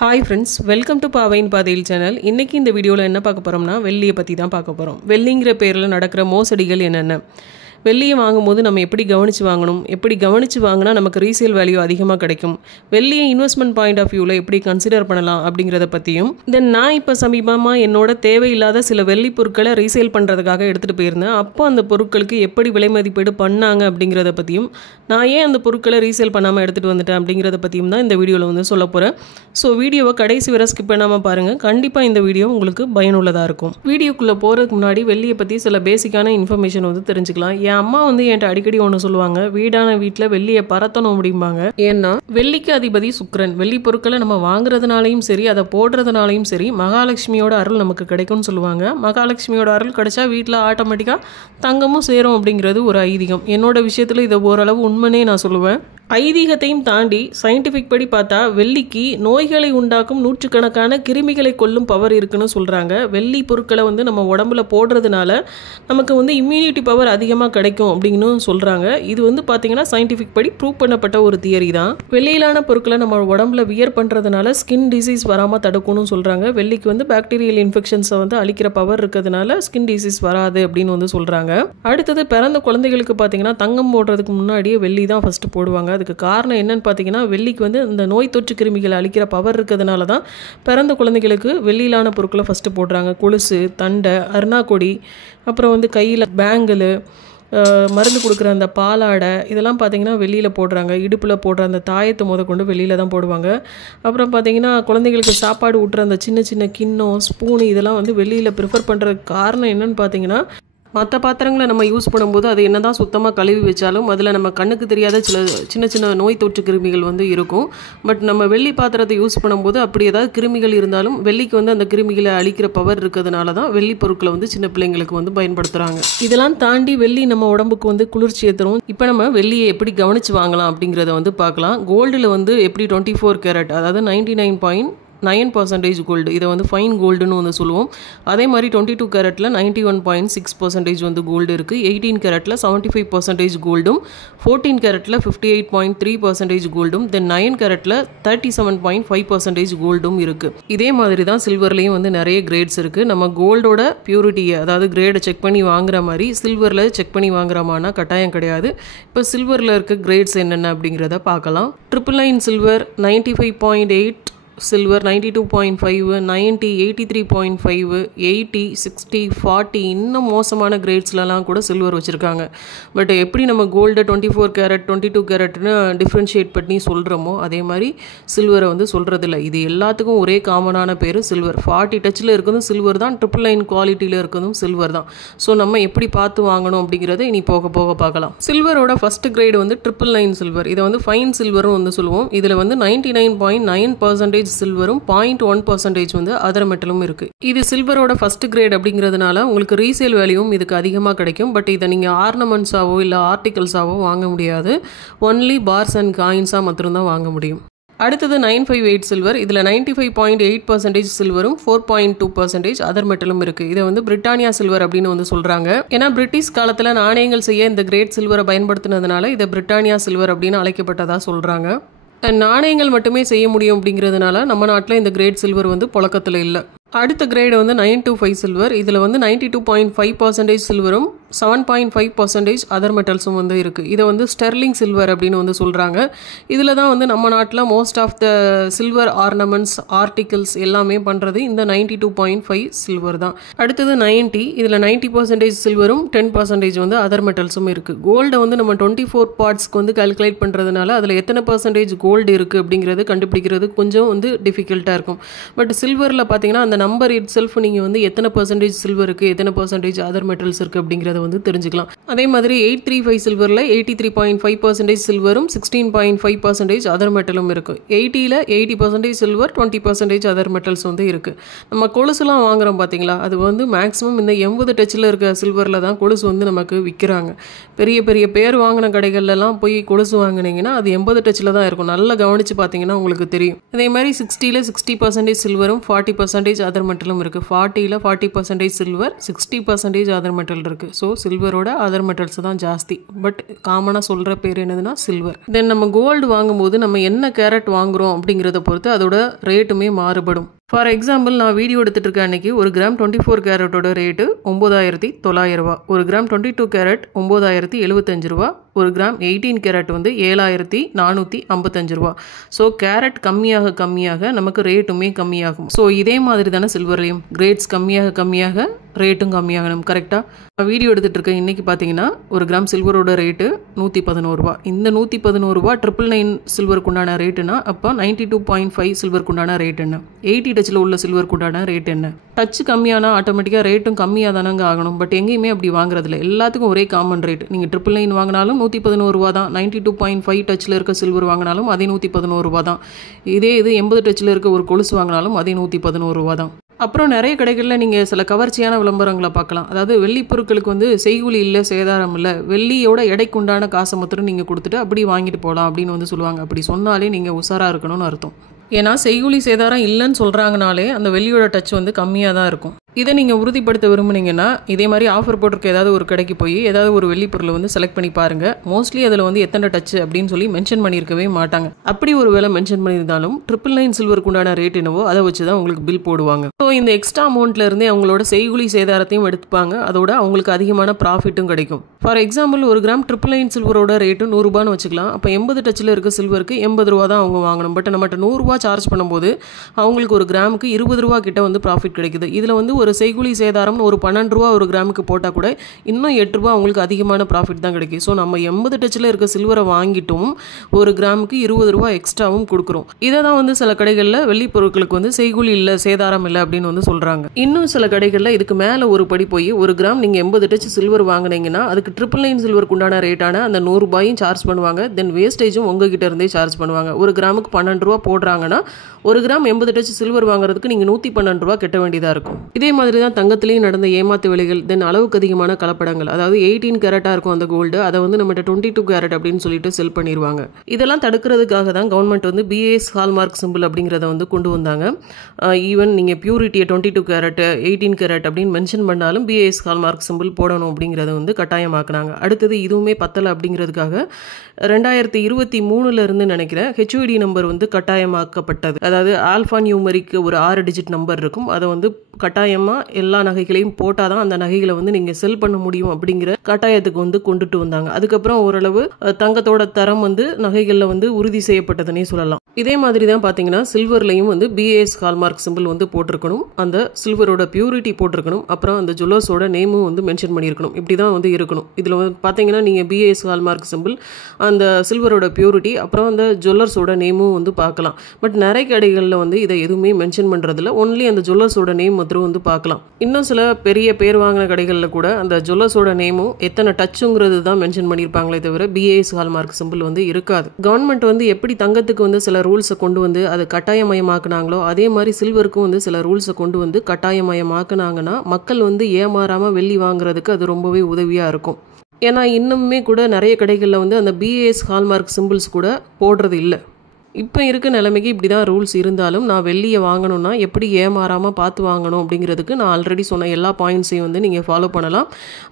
Hi friends, welcome to Paavain Paadhiyil channel. இன்னைக்கு இந்த வீடியோல என்ன பார்க்க போறோம்னா வெள்ளியை பத்தி தான் பார்க்க போறோம். வெள்ளிங்கிற பேர்ல நடக்கிற மோசடிகள் என்னென்ன? வெள்ளியை வாங்கும்போது நம்ம எப்படி கவனிச்சு வாங்கணும்? எப்படி கவனிச்சு வாங்கினா நமக்கு ரீசேல் வேல்யூ அதிகமாக கிடைக்கும்? வெள்ளியை இன்வெஸ்ட்மெண்ட் பாயிண்ட் ஆஃப் வியூல எப்படி கன்சிடர் பண்ணலாம் அப்படிங்கறத பத்தியும் தென் நான் இப்போ சமீபமா என்னோட தேவையில்லாத சில வெள்ளி பொருட்களை ரீசேல் பண்றதுக்காக எடுத்துட்டு போயிருந்தேன். அப்போ அந்த பொருட்களுக்கு எப்படி விலை மதிப்பீடு பண்ணாங்க அப்படிங்கறத பத்தியும் நான் ஏன் அந்த பொருட்களை ரீசேல் பண்ணாம எடுத்துட்டு வந்துட்டேன் அப்படிங்கறத பத்தியும் தான் இந்த வீடியோல வந்து சொல்ல போறேன். ஸோ வீடியோவை கடைசி வரை ஸ்கிப் பண்ணாம பாருங்க. கண்டிப்பா இந்த வீடியோ உங்களுக்கு பயனுள்ளதா இருக்கும். வீடியோக்குள்ள போறதுக்கு முன்னாடி வெள்ளியை பத்தி சில பேசிக்கான இன்ஃபர்மேஷன் வந்து தெரிஞ்சுக்கலாம். என் அம்மா வந்து என்கிட்ட அடிக்கடி ஒன்று சொல்லுவாங்க, வீடான வீட்டில் வெள்ளியை பரத்தணும் அப்படிம்பாங்க. ஏன்னா வெள்ளிக்கு அதிபதி சுக்கிரன். வெள்ளி பொருட்களை நம்ம வாங்குறதுனாலையும் சரி அதை போடுறதுனாலையும் சரி மகாலட்சுமியோட அருள் நமக்கு கிடைக்கும்னு சொல்லுவாங்க. மகாலட்சுமியோட அருள் கிடைச்சா வீட்டில் ஆட்டோமேட்டிக்காக தங்கமும் சேரும் அப்படிங்கிறது ஒரு ஐதீகம். என்னோட விஷயத்தில் இதை ஓரளவு உண்மைனே நான் சொல்லுவேன். ஐதீகத்தையும் தாண்டி சயின்டிஃபிக் படி பார்த்தா வெள்ளிக்கு நோய்களை உண்டாக்கும் நூற்றுக்கணக்கான கிருமிகளை கொல்லும் பவர் இருக்குன்னு சொல்கிறாங்க. வெள்ளி பொருட்களை வந்து நம்ம உடம்புல போடுறதுனால நமக்கு வந்து இம்யூனிட்டி பவர் அதிகமாக கிடைக்கும் அப்படின்னு சொல்கிறாங்க. இது வந்து பார்த்திங்கன்னா சயின்டிஃபிக் படி ப்ரூவ் பண்ணப்பட்ட ஒரு தியரி தான். வெள்ளியிலான பொருட்களை நம்ம உடம்புல வியர் பண்ணுறதுனால ஸ்கின் டிசீஸ் வராமல் தடுக்கணும்னு சொல்கிறாங்க. வெள்ளிக்கு வந்து பாக்டீரியல் இன்ஃபெக்ஷன்ஸை வந்து அழிக்கிற பவர் இருக்கிறதுனால ஸ்கின் டிசீஸ் வராது அப்படின்னு வந்து சொல்கிறாங்க. அடுத்தது பிறந்த குழந்தைகளுக்கு பார்த்திங்கன்னா தங்கம் போடுறதுக்கு முன்னாடியே வெள்ளி தான் ஃபஸ்ட்டு போடுவாங்க. அதுக்கு காரணம் என்னன்னு பார்த்தீங்கன்னா வெள்ளிக்கு வந்து இந்த நோய் தொற்று கிருமிகளை அழிக்கிற பவர் இருக்கிறதுனால தான் பிறந்த குழந்தைகளுக்கு வெள்ளியிலான பொருட்களை ஃபஸ்ட்டு போடுறாங்க. கொலுசு, தண்டை, அருணாக்கொடி, அப்புறம் வந்து கையில் பேங்கிள், மருந்து கொடுக்குற அந்த பாலாடை, இதெல்லாம் பார்த்தீங்கன்னா வெளியில் போடுறாங்க. இடுப்பில் போடுற அந்த தாயத்தை கொண்டு வெளியில் தான் போடுவாங்க. அப்புறம் பார்த்தீங்கன்னா குழந்தைங்களுக்கு சாப்பாடு ஊட்டுற அந்த சின்ன சின்ன கிண்ணம், ஸ்பூனு, இதெல்லாம் வந்து வெளியில் ப்ரிஃபர் பண்ணுறதுக்கு காரணம் என்னன்னு பார்த்தீங்கன்னா மற்ற பாத்திரங்களை நம்ம யூஸ் பண்ணும்போது அது என்ன தான் சுத்தமாக கழுவி வச்சாலும் அதில் நம்ம கண்ணுக்கு தெரியாத சின்ன சின்ன நோய் தொற்று கிருமிகள் வந்து இருக்கும். பட் நம்ம வெள்ளி பாத்திரத்தை யூஸ் பண்ணும்போது அப்படி ஏதாவது கிருமிகள் இருந்தாலும் வெள்ளிக்கு வந்து அந்த கிருமிகளை அழிக்கிற பவர் இருக்கிறதுனால தான் வெள்ளி பொருட்களை வந்து சின்ன பிள்ளைங்களுக்கு வந்து பயன்படுத்துகிறாங்க. இதெல்லாம் தாண்டி வெள்ளி நம்ம உடம்புக்கு வந்து குளிர்ச்சியை தரும். இப்போ நம்ம வெள்ளியை எப்படி கவனித்து வாங்கலாம் அப்படிங்கிறத வந்து பார்க்கலாம். கோல்டில் வந்து எப்படி 24 கேரட், அதாவது 99.9% கோல்டு, இதை வந்து ஃபைன் கோல்டுன்னு வந்து சொல்லுவோம். அதே மாதிரி 22 கேரட்டில் 91.6% வந்து கோல்டு இருக்குது. 18 கேரட்டில் 75% கோல்டும், 14 கேரட்டில் 58.3% கோல்டும், தென் 9 கேரட்டில் 37.5% கோல்டும் இருக்குது. இதே மாதிரி தான் சில்வர்லேயும் வந்து நிறைய கிரேட்ஸ் இருக்குது. நம்ம கோல்டோட பியூரிட்டியை, அதாவது கிரேடை செக் பண்ணி வாங்குற மாதிரி சில்வரில் செக் பண்ணி வாங்குறோமானா கட்டாயம் கிடையாது. இப்போ சில்வரில் இருக்க கிரேட்ஸ் என்னென்ன அப்படிங்கிறத பார்க்கலாம். 999 சில்வர், 95.8 சில்வர், 92.5, 90, 83.5, 80, 60, 40, இன்னும் மோசமான கிரேட்ஸ்லாம் கூட சில்வர் வச்சுருக்காங்க. பட் எப்படி நம்ம கோல்டை 24 கேரட் 22 கேரட்னு டிஃப்ரென்ஷியேட் பண்ணி சொல்கிறோமோ அதே மாதிரி சில்வரை வந்து சொல்கிறதில்ல. இது எல்லாத்துக்கும் ஒரே காமனான பேர் சில்வர். 40 டச்சில் இருக்கிறதும் சில்வர் தான், 999 குவாலிட்டியில் இருக்கிறதும் சில்வர் தான். ஸோ நம்ம எப்படி பார்த்து வாங்கணும் அப்படிங்கிறத இனி போக போக பார்க்கலாம். சில்வரோட ஃபர்ஸ்ட் கிரேடு வந்து 999 சில்வர். இதை வந்து ஃபைன் சில்வரும் வந்து சொல்லுவோம். இதில் வந்து 99.9% சில்வரும் 0.1% வந்து அதர் மெட்டலும் இருக்கு. இது சில்வரோட ஃபர்ஸ்ட் கிரேட் அப்படிங்கிறதுனால உங்களுக்கு ரீசேல் வேல்யூவும் இதுக்கு அதிகமாக கிடைக்கும். பட் இதை நீங்கள் ஆர்னமெண்ட்ஸாவோ இல்லை ஆர்டிகல்ஸாவோ வாங்க முடியாது. ஒன்லி பார்ஸ் அண்ட் காயின்ஸாக மட்டும்தான் வாங்க முடியும். அடுத்தது 958 சில்வர். இதில் 95.8% சில்வரும் 4.2% அதர் மெட்டலும் இருக்குது. இதை வந்து பிரிட்டானியா சில்வர் அப்படின்னு வந்து சொல்கிறாங்க. ஏன்னா பிரிட்டிஷ் காலத்தில் நாணயங்கள் செய்ய இந்த கிரேட் சில்வரை பயன்படுத்தினதுனால இதை பிரிட்டானியா சில்வர் அப்படின்னு அழைக்கப்பட்டதாக சொல்கிறாங்க. நாணயங்கள் மட்டுமே செய்ய முடியும் அப்படிங்கிறதுனால நம்ம நாட்டில் இந்த கிரேட் சில்வர் வந்து புழக்கத்தில் இல்லை. அடுத்த கிரேடு வந்து 925 சில்வர். இதில் வந்து 92.5% சில்வரும் 7.5% அதர் மெட்டல்ஸும் வந்து இருக்குது. இதை வந்து ஸ்டெர்லிங் சில்வர் அப்படின்னு வந்து சொல்கிறாங்க. இதில் தான் வந்து நம்ம நாட்டில் most of the silver ornaments, articles எல்லாமே பண்ணுறது இந்த 92.5 சில்வர் தான். அடுத்தது 90. இதில் 90% சில்வரும் 10% வந்து அதர் மெட்டல்ஸும் இருக்குது. கோல்டை வந்து நம்ம 24 பார்ட்ஸ்க்கு வந்து கால்குலேட் பண்ணுறதுனால அதில் எத்தனை % கோல்டு இருக்குது அப்படிங்கிறது கண்டுபிடிக்கிறது கொஞ்சம் வந்து டிஃபிகல்ட்டாக இருக்கும். பட் சில்வரில் பார்த்தீங்கன்னா அந்த நம்பர் இட் செல்ஃப் நீங்கள் வந்து எத்தனை % சில்வர் இருக்குது, எத்தனை % அதர் மெட்டல்ஸ் இருக்குது அப்படிங்கிறத வந்து தெரிஞ்சுக்கலாம். அதே மாதிரி 835 சில்வரில் 83.5% சில்வரும் 16.5% அதர் மெட்டலும் இருக்குது. 80ல் 80% சில்வர், 20% அதர் மெட்டல்ஸ் வந்து இருக்குது. நம்ம கொலுசுலாம் வாங்குறோம் பார்த்தீங்களா, அது வந்து மேக்ஸிமம் இந்த 80 டச்சில் இருக்க சில்வரில் தான் கொலுசு வந்து நமக்கு விற்கிறாங்க. பெரிய பெரிய பேர் வாங்கின கடைகள்லாம் போய் கொலுசு வாங்கினீங்கன்னா அது 80 டச்சில் தான் இருக்கும். நல்லா கவனித்து பார்த்தீங்கன்னா உங்களுக்கு தெரியும். அதே மாதிரி 60ல் 60% சில்வரும் 40% அதர் மெட்டலும் இருக்குது. 40ல் 40% சில்வர், 60% அதர் மெட்டல் இருக்குது. ஸோ சில்வரோட அதர் மெட்டல்ஸ் தான் ஜாஸ்தி. பட் காமனாக சொல்கிற பேர் என்னதுன்னா சில்வர். தென் நம்ம கோல்டு வாங்கும்போது நம்ம என்ன கேரட் வாங்குகிறோம் அப்படிங்கிறத பொறுத்து அதோட ரேட்டுமே மாறுபடும். ஃபார் எக்ஸாம்பிள், நான் வீடியோ எடுத்துகிட்டு இருக்க அன்றைக்கி ஒரு கிராம் 24 கேரட்டோட ரேட்டு 9,900 ரூபா, ஒரு கிராம் 22 கேரட் 9,075 ரூபா, ஒரு கிராம் 18 கேரட் வந்து 7,455 ரூபா. ஸோ கேரட் கம்மியாக கம்மியாக நமக்கு ரேட்டுமே கம்மியாகும். ஸோ இதே மாதிரி தானே சில்வர்லையும் கிரேட்ஸ் கம்மியாக கம்மியாக ரேட்டும் கம்மியாகணும். கரெக்டாக வீடியோ எடுத்துகிட்டு இருக்க இன்றைக்கி பார்த்தீங்கன்னா ஒரு கிராம் சில்வரோட ரேட்டு 111 ரூபா. இந்த 111 ரூபா 999 சில்வருக்கு உண்டான ரேட்டுனா அப்போ 92.5 சில்வருக்கு உண்டான ரேட் என்ன, 80 டச்சில் உள்ள சில்வருக்கு உண்டான ரேட் என்ன? டச் கம்மியானா ஆட்டோமேட்டிக்காக ரேட்டும் கம்மியாக தானங்க ஆகணும். பட் எங்கேயுமே அப்படி வாங்குறதில்ல, எல்லாத்துக்கும் ஒரே காமன் ரேட். நீங்கள் 999 வாங்கினாலும் 111 ரூபா தான், 92.5 டச்சில் இருக்க சில்வர் வாங்கினாலும் அதே 111 ரூபா தான். இதே இது 80 டச்சில் இருக்க ஒரு கொலுசு வாங்கினாலும் அதே 111 ரூபா தான். அப்புறம் நிறைய கடைகளில் நீங்கள் சில கவர்ச்சியான விளம்பரங்களை பார்க்கலாம். அதாவது வெள்ளி பொருட்களுக்கு வந்து செய்கூலி இல்லை, சேதாரம் இல்லை, வெள்ளியோட எடைக்குண்டான காசை மாத்திரம் நீங்கள் கொடுத்துட்டு அப்படி வாங்கிட்டு போகலாம் அப்படின்னு வந்து சொல்லுவாங்க. அப்படி சொன்னாலே நீங்கள் உஷாராக இருக்கணும்னு அர்த்தம். ஏன்னா செய்கூலி சேதாரம் இல்லைன்னு சொல்கிறாங்கனாலே அந்த வெள்ளியோட டச் வந்து கம்மியாக தான் இருக்கும். இதை நீங்கள் உறுதிப்படுத்த விரும்புனீங்கன்னா இதே மாதிரி ஆஃபர் போட்டிருக்க ஏதாவது ஒரு கடைக்கு போய் ஏதாவது ஒரு வெள்ளி பொருளை வந்து செலக்ட் பண்ணி பாருங்கள். மோஸ்ட்லி அதில் வந்து எத்தனை டச் அப்படின்னு சொல்லி மென்ஷன் பண்ணியிருக்கவே மாட்டாங்க. அப்படி ஒரு வேலை மென்ஷன் பண்ணியிருந்தாலும் 999 சில்வருக்கு உண்டான ரேட் என்னவோ அதை வச்சு தான் உங்களுக்கு பில் போடுவாங்க. ஸோ இந்த எக்ஸ்ட்ரா அமௌண்ட்லேருந்தே அவங்களோட செய்கூலி சேதாரத்தையும் எடுத்துப்பாங்க. அதோட அவங்களுக்கு அதிகமான ப்ராஃபிட்டும் கிடைக்கும். ஃபார் எக்ஸாம்பிள், ஒரு கிராம் 999 சில்வரோட ரேட்டு 100 ரூபான்னு வச்சுக்கலாம். அப்போ 80 டச்சில் இருக்க சில்வருக்கு 80 ரூபா தான் அவங்க வாங்கணும். பட் நம்மகிட்ட 100 ரூபா சார்ஜ் பண்ணும்போது அவங்களுக்கு ஒரு கிராமுக்கு 20 ரூபா கிட்ட வந்து ப்ராஃபிட் கிடைக்குது. இதில் வந்து ஒரு செய்கூலி சேதாரம்னு ஒரு 12 ரூபா ஒரு கிராமுக்கு போட்டால் கூட இன்னும் 8 ரூபா அவங்களுக்கு அதிகமான ப்ராஃபிட் தான் கிடைக்கும். ஸோ நம்ம 80 டச்சில் இருக்க சில்வரை வாங்கிட்டும் ஒரு கிராமுக்கு 20 ரூபா எக்ஸ்ட்ராவும் கொடுக்குறோம். இதை தான் வந்து சில கடைகளில் வெள்ளி பொருட்களுக்கு வந்து செய்கூலி இல்லை, சேதாரம் இல்லை அப்படின்னு வந்து சொல்கிறாங்க. இன்னும் சில கடைகளில் இதுக்கு மேலே ஒரு படி போய் ஒரு கிராம் நீங்கள் 80 டச் சில்வர் வாங்கினீங்கன்னா அதுக்கு 999 சில்வருக்கு உண்டான ரேட்டான அந்த 100 ரூபாயும் சார்ஜ் பண்ணுவாங்க. தென் வேஸ்டேஜும் உங்ககிட்ட இருந்தே சார்ஜ் பண்ணுவாங்க. ஒரு கிராமுக்கு 12 ரூபா போடுறாங்கன்னா ஒரு கிராம் 80 டச் சில்வர் வாங்குறதுக்கு நீங்கள் 112 ரூபா கட்ட வேண்டியதாக இருக்கும். இதே மாதிரி தான் தங்கத்திலையும் நடந்த ஏமாத்து வேலைகள். தென் அளவுக்கு அதிகமான கலப்படங்கள், அதாவது 18 கேரட்டாக இருக்கும் அந்த கோல்டு, அதை வந்து நம்மகிட்ட 22 கேரட் அப்படின்னு சொல்லிட்டு செல் பண்ணிடுவாங்க. இதெல்லாம் தடுக்கிறதுக்காக தான் கவர்மெண்ட் வந்து BIS ஹால்மார்க் சிம்பிள் அப்படிங்கிறத வந்து கொண்டு வந்தாங்க. ஈவன் நீங்கள் பியூரிட்டியை 22 கேரட் 18 கேரட் அப்படின்னு மென்ஷன் பண்ணாலும் BIS ஹால்மார்க் சிம்பிள் போடணும் அப்படிங்கிறத வந்து கட்டாயமாக்குனாங்க. அடுத்தது இதுவுமே பத்தலை அப்படிங்கிறதுக்காக 2023 இருந்து நினைக்கிறேன் HUID நம்பர் வந்து கட்டாயமாக்கப்பட்டது. அதாவது ஆல்ஃபா நியூமரிக்கு ஒரு 6 டிஜிட் நம்பர் இருக்கும். அதை வந்து கட்டாயமாக எல்லா நகைகளையும் போட்டால் தான் அந்த நகைகளை வந்து நீங்கள் செல் பண்ண முடியும் அப்படிங்கிற கட்டாயத்துக்கு வந்து கொண்டுட்டு வந்தாங்க. அதுக்கப்புறம் ஓரளவு தங்கத்தோட தரம் வந்து நகைகளில் வந்து உறுதி செய்யப்பட்டதுன்னே சொல்லலாம். இதே மாதிரி தான் பார்த்தீங்கன்னா சில்வர்லையும் வந்து BIS ஹால்மார்க் சிம்பிள் வந்து போட்டிருக்கணும், அந்த சில்வரோட பியூரிட்டி போட்டிருக்கணும், அப்புறம் அந்த ஜுவல்லர்ஸோட நேமும் வந்து மென்ஷன் பண்ணியிருக்கணும். இப்படி தான் வந்து இருக்கணும். இதில் வந்து பார்த்தீங்கன்னா நீங்கள் BIS ஹால்மார்க் சிம்பிள், அந்த சில்வரோட பியூரிட்டி, அப்புறம் அந்த ஜுவல்லர்ஸோட நேமும் வந்து பார்க்கலாம். பட் நிறைய கடைகளில் வந்து இதை எதுவுமே மென்ஷன் பண்ணுறதில்ல, ஒன்லி அந்த ஜுவல்லர்ஸோட நேம் மாத்திரம் வந்து பார்க்கலாம். இன்னும் சில பெரிய பேர் வாங்கின கடைகளில் கூட அந்த ஜுவல்லர்ஸோட நேமும் எத்தனை டச்சுங்கிறது தான் மென்ஷன் பண்ணியிருப்பாங்களே தவிர BIS ஹால்மார்க் சிம்பிள் வந்து இருக்காது. கவர்மெண்ட் வந்து எப்படி தங்கத்துக்கு வந்து சில ரூல்ஸை கொண்டு வந்து அதை கட்டாயமயமாக்குனாங்களோ அதே மாதிரி சில்வருக்கும் வந்து சில ரூல்ஸை கொண்டு வந்து கட்டாயமயமாக்குனாங்கன்னா மக்கள் வந்து ஏமாறாமல் வெள்ளி வாங்குறதுக்கு அது ரொம்பவே உதவியாக இருக்கும். ஏன்னா இன்னுமே கூட நிறைய கடைகளில் வந்து அந்த BIS ஹால்மார்க் சிம்பிள்ஸ் கூட போடுறது இல்லை. இப்போ இருக்க நிலைமைக்கு இப்படி தான் ரூல்ஸ் இருந்தாலும் நான் வெள்ளியை வாங்கணும்னா எப்படி ஏமாறாமல் பார்த்து வாங்கணும் அப்படிங்கிறதுக்கு நான் ஆல்ரெடி சொன்ன எல்லா பாயிண்ட்ஸையும் வந்து நீங்கள் ஃபாலோ பண்ணலாம்.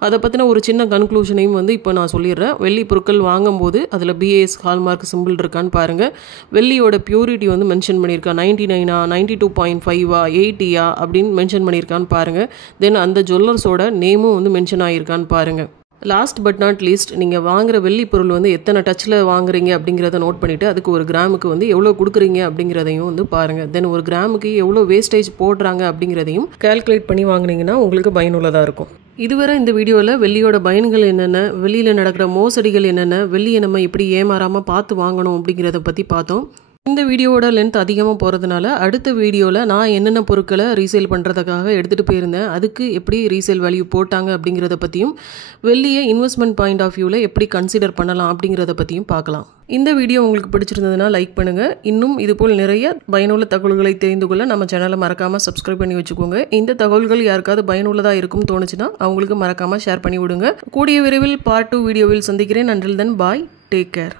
அதை பற்றின ஒரு சின்ன கன்க்ளூஷனையும் வந்து இப்போ நான் சொல்லிடுறேன். வெள்ளி பொருட்கள் வாங்கும்போது அதில் BIS ஹால்மார்க் சிம்பிள் இருக்கான்னு பாருங்கள். வெள்ளியோட பியூரிட்டி வந்து மென்ஷன் பண்ணியிருக்கா, 99 92.5 80 அப்படின்னு மென்ஷன் பண்ணியிருக்கான்னு பாருங்கள். தென் அந்த ஜுவல்லர்ஸோட நேமும் வந்து மென்ஷன் ஆகியிருக்கான்னு பாருங்கள். லாஸ்ட் பட் நாட் லீஸ்ட், நீங்கள் வாங்குகிற வெள்ளி பொருள் வந்து எத்தனை டச்சில் வாங்குறீங்க அப்படிங்கிறத நோட் பண்ணிவிட்டு அதுக்கு ஒரு கிராமுக்கு வந்து எவ்வளோ கொடுக்குறீங்க அப்படிங்கிறதையும் வந்து பாருங்கள். தென் ஒரு கிராமுக்கு எவ்வளோ வேஸ்டேஜ் போடுறாங்க அப்படிங்கிறதையும் கால்குலேட் பண்ணி வாங்கினீங்கன்னா உங்களுக்கு பயனுள்ளதாக இருக்கும். இதுவரை இந்த வீடியோவில் வெள்ளியோட பயன்கள் என்னென்ன, வெளியில் நடக்கிற மோசடிகள் என்னென்ன, வெள்ளியை நம்ம எப்படி ஏமாறாமல் பார்த்து வாங்கணும் அப்படிங்கிறத பற்றி பார்த்தோம். இந்த வீடியோவோட லென்த் அதிகமாக போகிறதுனால அடுத்த வீடியோவில் நான் என்னென்ன பொருட்களை ரீசேல் பண்ணுறதுக்காக எடுத்துகிட்டு போயிருந்தேன், அதுக்கு எப்படி ரீசேல் வேல்யூ போட்டாங்க அப்படிங்கிறத பற்றியும், வெள்ளியை இன்வெஸ்ட்மெண்ட் பாயிண்ட் ஆஃப் வியூவில் எப்படி கன்சிடர் பண்ணலாம் அப்படிங்கிறத பற்றியும் பார்க்கலாம். இந்த வீடியோ உங்களுக்கு பிடிச்சிருந்ததுன்னா லைக் பண்ணுங்கள். இன்னும் இதுபோல் நிறைய பயனுள்ள தகவல்களை தெரிந்து கொள்ள நம்ம சேனலை மறக்காமல் சப்ஸ்கிரைப் பண்ணி வச்சுக்கோங்க. இந்த தகவல்கள் யாருக்காவது பயனுள்ளதாக இருக்கும் தோணுச்சுன்னா அவங்களுக்கு மறக்காமல் ஷேர் பண்ணி விடுங்க. கூடிய விரைவில் பார்ட் 2 வீடியோவில் சந்திக்கிறேன். அண்டில் தென் பாய், டேக் கேர்.